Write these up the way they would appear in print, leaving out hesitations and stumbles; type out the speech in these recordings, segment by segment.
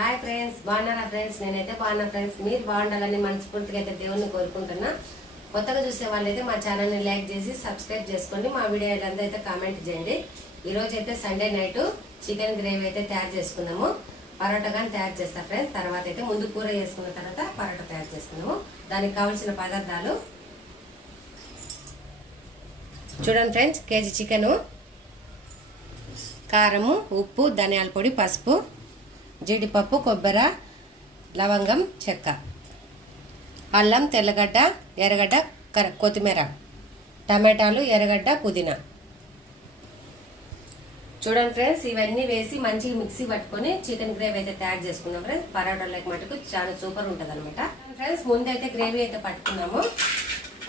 Hi friends, బాగున్నారా friends? నేనైతే బాగున్నా ఫ్రెండ్స్. మీరు బాగుండాలని మనస్ఫూర్తిగా అయితే దేవుణ్ణి కోరుకుంటున్నా. కొత్తగా చూసే వాళ్ళైతే మా ఛానల్ని లైక్ చేసి సబ్స్క్రైబ్ చేసుకోండి. మా వీడియోలంతా అయితే కామెంట్ చేయండి. ఈరోజు అయితే సండే నైట్ చికెన్ గ్రేవీ అయితే తయారు చేసుకున్నాము. పరోటా కానీ తయారు చేస్తా ఫ్రెండ్స్. తర్వాత అయితే ముందు కూర చేసుకున్న తర్వాత పరోటా తయారు చేసుకున్నాము. దానికి కావాల్సిన పదార్థాలు చూడండి ఫ్రెండ్స్. కేజీ చికెను, కారము, ఉప్పు, ధనియాల పొడి, పసుపు, జీడిపప్పు, కొబ్బరి, లవంగం, చెక్క, అల్లం, తెల్లగడ్డ, ఎర్రగడ్డ, కొత్తిమీర, టమాటాలు, ఎర్రగడ్డ, పుదీనా. చూడండి ఫ్రెండ్స్, ఇవన్నీ వేసి మంచిగా మిక్సీ పట్టుకొని చికెన్ గ్రేవీ అయితే తయారు చేసుకున్నాం ఫ్రెండ్స్. పరోటాలకు మటుకు చాలా సూపర్ ఉంటుంది అనమాట ఫ్రెండ్స్. ముందైతే గ్రేవీ అయితే పట్టుకున్నాము.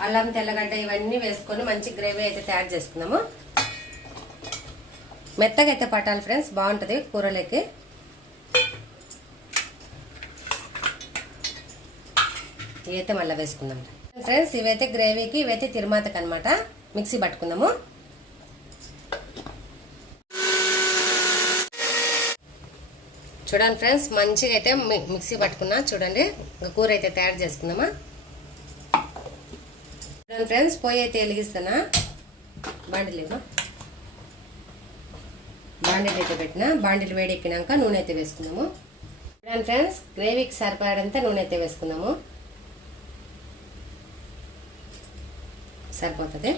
అల్లం, తెల్లగడ్డ ఇవన్నీ వేసుకొని మంచి గ్రేవీ అయితే తయారు చేసుకున్నాము. మెత్తగా అయితే పట్టాలి ఫ్రెండ్స్, బాగుంటుంది కూరలకి. ఇవైతే మళ్ళీ వేసుకుందాం ఫ్రెండ్స్. ఇవైతే గ్రేవీకి, ఇవైతే తిరుమాతకు అనమాట. మిక్సీ పట్టుకుందాము. చూడండి ఫ్రెండ్స్, మంచిగా అయితే మిక్సీ పట్టుకున్నా. చూడండి, కూర అయితే తయారు చేసుకుందామా. చూడండి ఫ్రెండ్స్, పొయ్యి అయితే వెలిగిస్తానా. బాండిలు అయితే పెట్టినా. బాండిలు వేడెక్కినాక నూనె అయితే వేసుకుందాము. చూడండి ఫ్రెండ్స్, గ్రేవీకి సరిపడంతా నూనె అయితే వేసుకుందాము. సరిపోతుంది.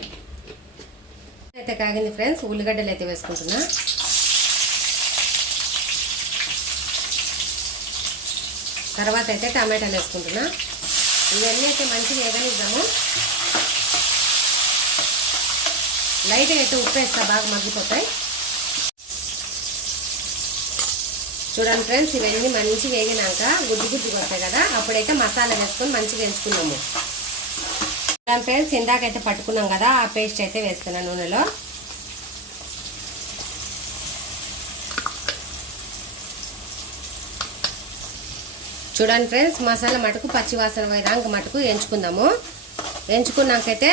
అయితే కాగింది ఫ్రెండ్స్. ఉల్లిగడ్డలు అయితే వేసుకుంటున్నా. తర్వాత అయితే టమాటాలు వేసుకుంటున్నా. ఇవన్నీ అయితే మంచిగా వేగనిద్దాము. లైట్గా అయితే ఉప్పు వేస్తా, బాగా మగ్గిపోతాయి. చూడండి ఫ్రెండ్స్, ఇవన్నీ మంచిగా వేగినాక గుడ్డిగా వస్తాయి కదా, అప్పుడైతే మసాలా వేసుకొని మంచిగా ఎంచుకున్నాము. ఫ్రెండ్స్, ఇందాకైతే పట్టుకున్నాం కదా, ఆ పేస్ట్ అయితే వేస్తున్నాను నూనెలో. చూడండి ఫ్రెండ్స్, మసాలా మటుకు పచ్చివాసన పోయేదాకా మటుకు ఎంచుకుందాము. ఎంచుకున్నాకైతే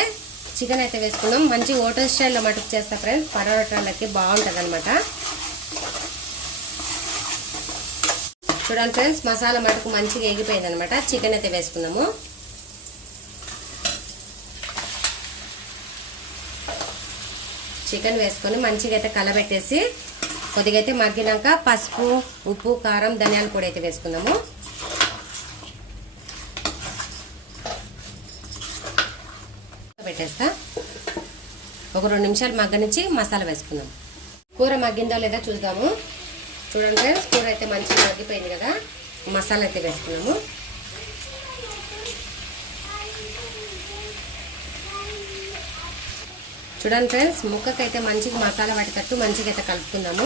చికెన్ అయితే వేసుకుందాం. మంచి హోటల్ స్టైల్లో మటుకు చేస్తా ఫ్రెండ్స్. పరోటాలకి బాగుంటుంది అనమాట. చూడండి ఫ్రెండ్స్, మసాలా మటుకు మంచిగా ఎగిపోయింది అనమాట. చికెన్ అయితే వేసుకుందాము. చికెన్ వేసుకొని మంచిగా అయితే కలబెట్టేసి కొద్దిగా అయితే మగ్గినాక పసుపు, ఉప్పు, కారం, ధనియాల పొడి అయితే వేసుకుందాము. పెట్టేస్తా. ఒక 2 నిమిషాలు మగ్గనిచ్చి మసాలా వేసుకుందాం. కూర మగ్గిందో లేదా చూద్దాము. చూడండి ఫ్రెండ్స్, కూర అయితే మంచిగా మగ్గిపోయింది కదా. మసాలా అయితే వేసుకున్నాము. చూడండి ఫ్రెండ్స్, ముక్కకైతే మంచిగా మసాలా పట్టేటట్టు మంచిగా అయితే కలుపుకుందాము.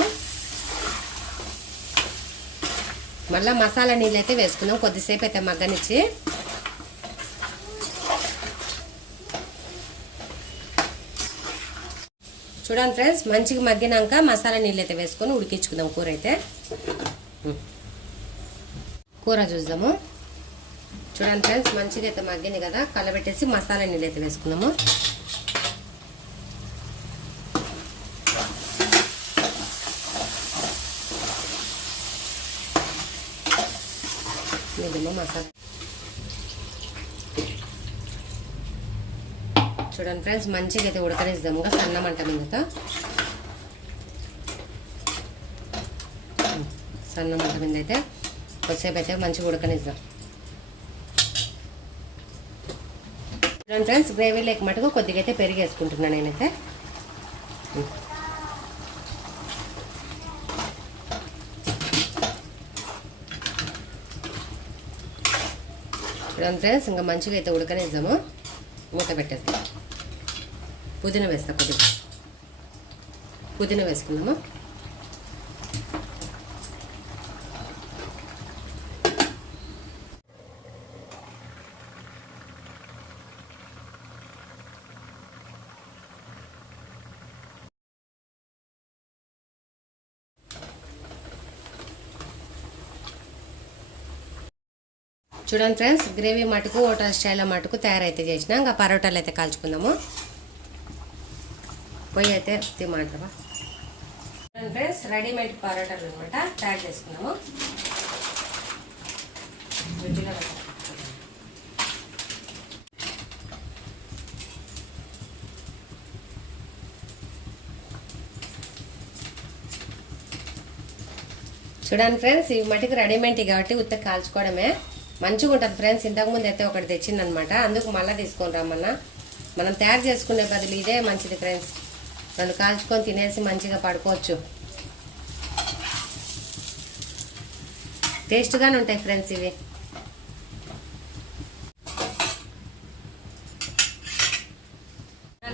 మళ్ళీ మసాలా నీళ్ళు అయితే వేసుకుందాం. కొద్దిసేపు అయితే మగ్గనిచ్చి. చూడండి ఫ్రెండ్స్, మంచిగా మగ్గినాక మసాలా నీళ్ళు అయితే వేసుకొని ఉడికించుకుందాం కూర అయితే. కూర చూద్దాము. చూడండి ఫ్రెండ్స్, మంచిగా అయితే మగ్గింది కదా, కలబెట్టేసి మసాలా నీళ్ళు అయితే వేసుకుందాము. ఇదేమో మసాలా. చూడండి ఫ్రెండ్స్, మంచిగా అయితే ఉడకనిద్దాము. సన్న మంట మీదతో, సన్న మంట మీద అయితే కొద్దిసేపు అయితే మంచిగా ఉడకనిద్దాం. చూడండి ఫ్రెండ్స్, గ్రేవీ లేక మటుకు కొద్దిగా అయితే పెరిగి వేసుకుంటున్నాను నేనైతే. చూడండి ఫ్రెండ్స్, ఇంకా మంచిగా అయితే ఉడకనిద్దాము. మూత పెట్టేస్తాం. పుదీనా వేస్తా. పుదీనా వేసుకుందాము. చూడండి ఫ్రెండ్స్, గ్రేవీ మటుకు హోటల్ స్టైల్లో మటుకు తయారైతే చేసిన. ఇంకా పరోటాలు అయితే కాల్చుకుందాము. పొయ్యి అయితే తిమ్మంటావా. ఫ్రెండ్స్, రెడీమేడ్ పరోటాలు అనమాట తయారు చేసుకున్నాము. ఫ్రిడ్జ్లో చూడండి ఫ్రెండ్స్, ఇవి మటుకు రెడీమేడ్ కాబట్టి ఉత్త కాల్చుకోవడమే మంచిగా ఉంటుంది ఫ్రెండ్స్. ఇంతకుముందు అయితే ఒకటి తెచ్చిందనమాట, అందుకు మళ్ళీ తీసుకొని రమ్మన్నా. మనం తయారు చేసుకునే బదులు ఇదే మంచిది ఫ్రెండ్స్. మనం కాల్చుకొని తినేసి మంచిగా పడుకోవచ్చు. టేస్ట్గానే ఉంటాయి ఫ్రెండ్స్ ఇవి.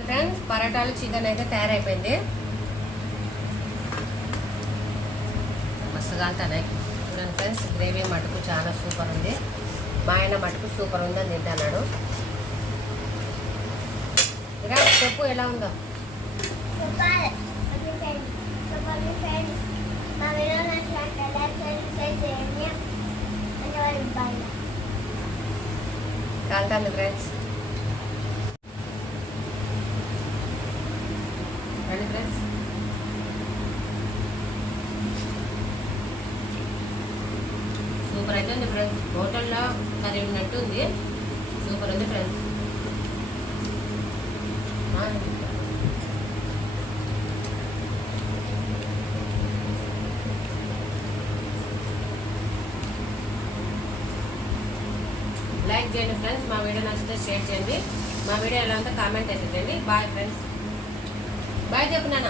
ఫ్రెండ్స్, పరోటాలు చికెన్ అయితే తయారైపోయింది. మస్తు కాలుతున్నాయి చూడండి ఫ్రెండ్స్. గ్రేవీ మటుకు చాలా సూపర్ ఉంది. మా ఆయన మటుకు సూపర్ ఉందని తింటున్నాడు. ఇలా చెప్పు ఎలా ఉందో. కాలుతుంది ఫ్రెండ్స్. రండి ఫ్రెండ్స్. సూపర్ అయితే ఉంది ఫ్రెండ్స్. హోటల్లో కర్రీ ఉన్నట్టు ఉంది. సూపర్ ఉంది ఫ్రెండ్స్. లైక్ చేయండి ఫ్రెండ్స్. మా వీడియో నచ్చితే షేర్ చేయండి. మా వీడియో ఎలా ఉందో కామెంట్ అయితే చేయండి. Bye friends. బాయ్ చెప్పు నాన్న.